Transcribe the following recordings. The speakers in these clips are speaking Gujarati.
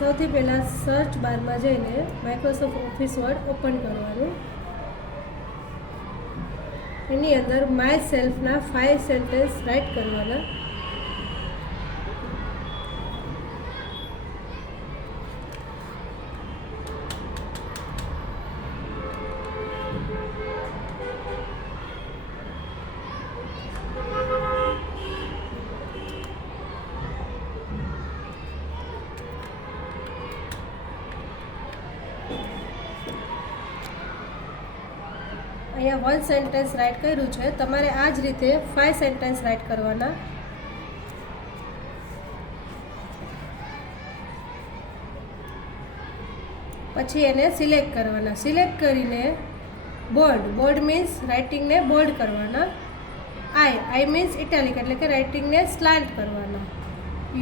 સૌથી પહેલાં સર્ચ બારમાં જઈને માઇક્રોસોફ્ટ ઓફિસ વર્ડ ઓપન કરવાનું. એની અંદર માય સેલ્ફના 5 સેન્ટેન્સ રાઇટ કરવાના. અહીંયા 1 સેન્ટેન્સ રાઇટ કર્યું છે. તમારે આ જ રીતે 5 સેન્ટેન્સ રાઇટ કરવાના. પછી એને સિલેક્ટ કરવાના. સિલેક્ટ કરીને બોલ્ડ મીન્સ રાઇટિંગને બોલ્ડ કરવાના. આઈ મીન્સ ઇટાલિક એટલે કે રાઇટિંગને સ્લાન્ટ કરવાના.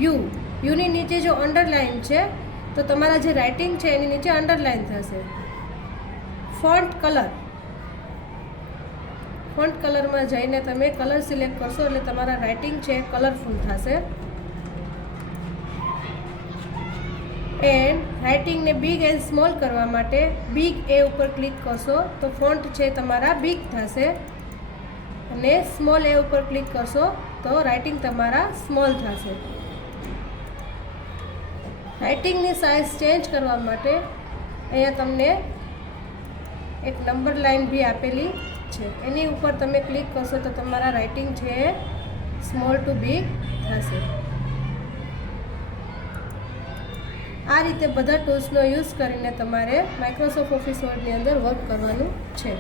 યુની નીચે જો અંડરલાઇન છે તો તમારા જે રાઇટિંગ છે એની નીચે અંડરલાઇન થશે. ફોન્ટ કલરમાં જઈને તમે કલર સિલેક્ટ કરશો એટલે તમારા રાઇટિંગ છે કલરફુલ થશે. એન્ડ રાઇટિંગને બિગ એન્ડ સ્મોલ કરવા માટે બિગ એ ઉપર ક્લિક કરશો તો ફોન્ટ છે તમારા બિગ થશે, અને સ્મોલ એ ઉપર ક્લિક કરશો તો રાઇટિંગ તમારા સ્મોલ થશે. રાઇટિંગની સાઇઝ ચેન્જ કરવા માટે અહીંયા તમને એક નંબર લાઇન બી આપેલી છે, એની ઉપર તમે ક્લિક કરશો તો તમારા રાઇટિંગ છે સ્મોલ ટુ બિગ થશે. આ રીતે બધા ટૂલ્સનો યુઝ કરીને તમારે માઇક્રોસોફ્ટ ઓફિસ વર્ડની અંદર વર્ક કરવાનું છે.